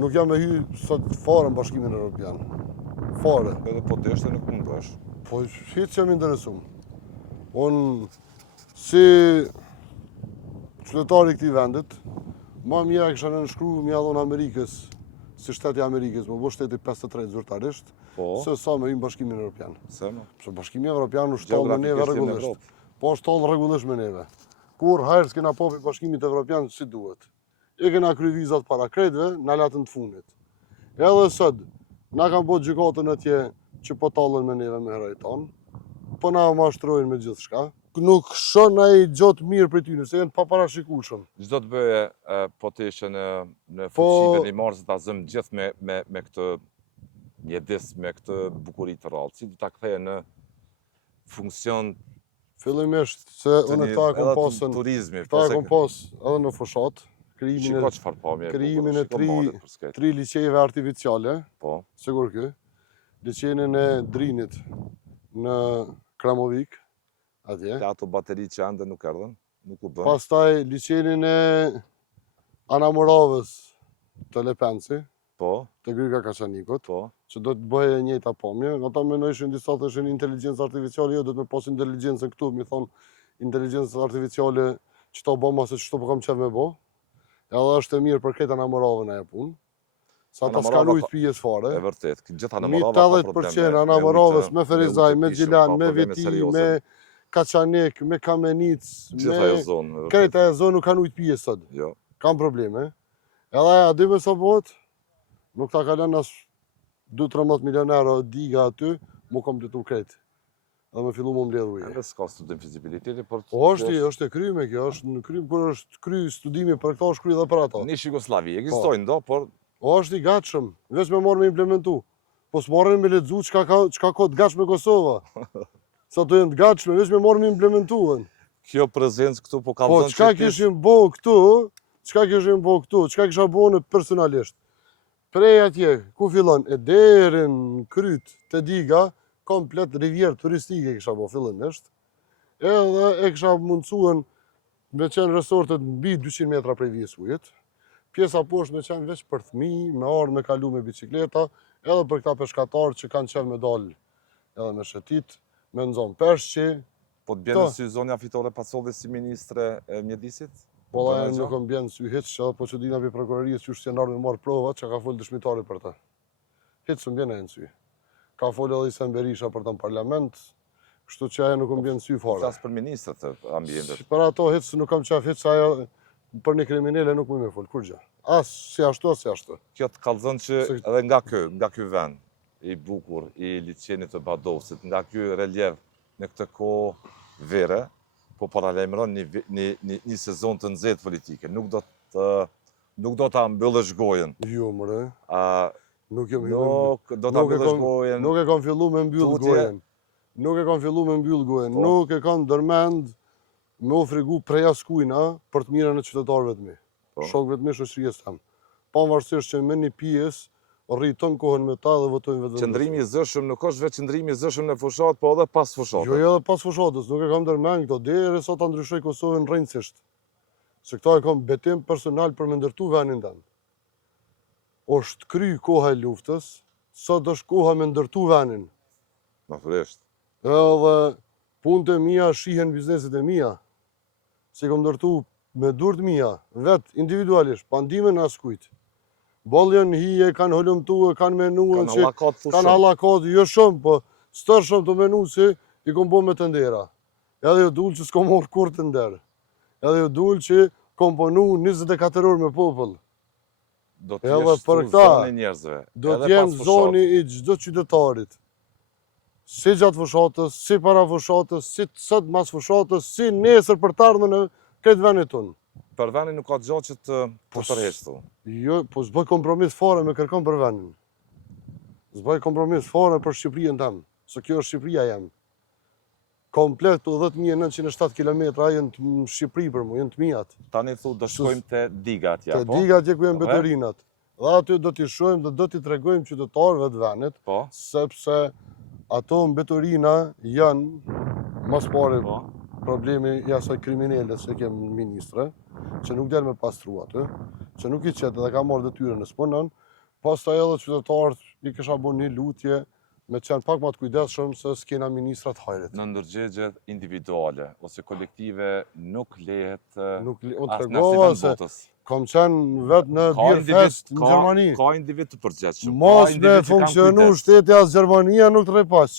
Nuk jam me hy sot fare në Bashkimin Evropian. Fare. Edhe po deshte nuk mundesh. Po hiç jam interesum. Unë si qytetari i këtij vendit, më mirë kisha nënshkruar mja dhon Amerikës, si shteti i Amerikës, më bëu shteti 53 zyrtarisht, se sa me hym Bashkimin Evropian. Se më? Pse Bashkimi Evropian u shtoll me neve rregullisht. Po shtoll rregullisht me neve. Kur hajër s'kena popi Bashkimit Evropian si duhet. E kena kry vizat para kretëve, na latën të fundit. Edhe sot, na kanë bërë gjykatën atje që po tallën me neve me herojt tonë, po na mashtrojnë me gjithë shka. Nuk shon ai gjotë mirë për ty, nëse janë paparashikueshëm. Çdo të bëje po të ishe në fuqive një marrë ta zëm gjithë me këtë mjedis, me këtë bukuri të rrallë, si do ta ktheje në funksion fillimisht se unë këta kom pasën turizmi, këta kom pas edhe në fushat, krijimin e tri liqejeve artificiale, sigur kë, liqenin e Drinit në Kramovik, atje. Ato bateri që ende nuk erdhen, nuk u bën. Pastaj liqenin e Anamoravës të Lepenci, të Gryka Kaçanikut, që do të bëhe njëjta pamje. Ata menojshin disa thëshin inteligjencë artificiale, jo do të me pas inteligjencën këtu, mi thonë inteligjencë artificiale që ta bëma se që të po kam qef me bo. Edhe është e mirë për këtë Anamoravën e punë. Sa ta s'kan ujtë pijes fare. E vërtet, gjithë Anamoravë ka probleme. 80% Anamoravës me Ferizaj, me Gjilan, me Veti, me Kaçanik, me Kamenic, me krejta e zonë nuk kanë ujtë pijes sot. Kanë probleme. Edhe a dy me sa bëhet, nuk ta kalon as 2-13 milionerë diga aty, mu kom të krejtë. Dhe me fillu më mbledh ujë. Edhe s'ka studim fizibiliteti, por... është e kry me kjo, është në kry, kur është kry studimi për këta, është kry dhe për ato. Nish Jugoslavi, ekzistojnë do, por... është i gatshëm, veç me marrë me implementu. Po s'marrën me ledzu çka ka të gatshme Kosova. Sa të jenë të gatshme, veç me marrë me implementuën. Kjo prezencë këtu po Po kallzon që... çka kishim bo këtu, çka kisha bo në personalisht. Prej atje, ku fillon, e derin kryt të diga, komplet rivjerë turistike kisha bo fillimisht, edhe e kisha mundësuen me qenë resortet mbi 200 metra prej vijës ujit, pjesa poshtë me qenë veç për fëmi, me ardhë me kalu me bicikleta, edhe për këta peshkatarë që kanë qenë me dalë edhe me shëtit, me nëzonë peshqi. Po të bjenë në sy zonja fitore Pasolli si ministre e mjedisit? Po da e nuk më bjenë sy hiç, edhe po që dina për prokurorisë që është janë ardhë me marë provat që ka folë dëshmitari për ta. Hiç më bjenë e në sy. Ka folë edhe Sen Berisha për të në parlament, kështu që aja nuk më bjenë sy fare. Flasë për ministrët të ambientet? Për ato hiç nuk kam qef, hiç aja për një kriminele nuk më folë, kur gjë. As si ashtu, as si ashtu. Kjo të kallëzën që edhe nga ky vend i bukur, i liçenit të Badovsit, nga ky reljev në këtë kohë vere, po paralajmëron një sezon të nxehtë politike. Nuk do ta mbyllësh gojën. Jo, mëre. Nuk do ta mbyllësh gojën. Nuk e kam fillu me mbyll gojën. Nuk e kam dërmend me ofrigu preja skujna për të mirën e qytetarëve të mi. Shokëve të mi, shoqërisë tam. Pavarësisht që me një pjesë rritën kohën me ta dhe votojnë vetë. Qëndrimi i zëshëm nuk është vetë qëndrimi i zëshëm në fushat, po edhe pas fushatës. Jo, edhe pas fushatës, nuk e kam dërmend këto, deri sa ta ndryshoj Kosovën rrënjësisht. Se këta e kam betim personal për me ndërtu vendin tënd. Është kry koha e luftës, sot është koha me ndërtu vendin. Natyrisht. Edhe punët e mia shihen bizneset e mia. Si kam ndërtu me durët mia, vetë individualisht, pa ndimin e askujt. Bollën hije, kanë holumtuë, kanë menuën që... Kanë halakat, jo shumë, po stër shumë të menu që i kom bo me të ndera. Edhe jo dull që s'kom morë kur të nderë. Edhe jo dull që kom ponu 24 orë me popull. Do të jesh zoni njerëzve. Do të jem zoni i çdo qytetarit. Si gjatë fushatës, si para fushatës, si sot mas fushatës, si nesër për të ardhmen në këtë vendit tonë. Për vendin nuk ka gjatë që të tërheqtu. Jo, po s'bëj kompromis fare me kërkon për vendin. S'bëj kompromis fare për Shqipërinë tam, se kjo është Shqipëria jam. Komplet 10.907 kilometra jenë në Shqipëri për mu, jenë të mijat. Tani thu do shkojmë te diga atje, po? Te diga atje ku jenë betorinat. Dhe aty do t'i shojmë dhe do t'i tregojmë qytetarëve të vendit, sepse ato betorina janë mas pare problemi i asaj kriminele se kemë ministre, që nuk del me pastru aty, që nuk i qetë dhe ka marrë detyrën në spunën, Pastaj edhe qytetarët i kisha bo një lutje me qenë pak ma të kujdesshëm se s'kena ministrat hajrit. Në ndërgjegjet individuale ose kolektive nuk lehet Unë as në tregova asnjë se vend botës. kam qenë vetë në Beer Fest në Gjermani. Ka individ të përgjithshëm. Mos me funksionu shteti as Gjermania nuk të rejpaq.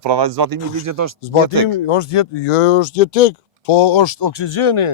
Pra zbatimi i ligjit është Zbatimi është jetik, po është oksigjeni.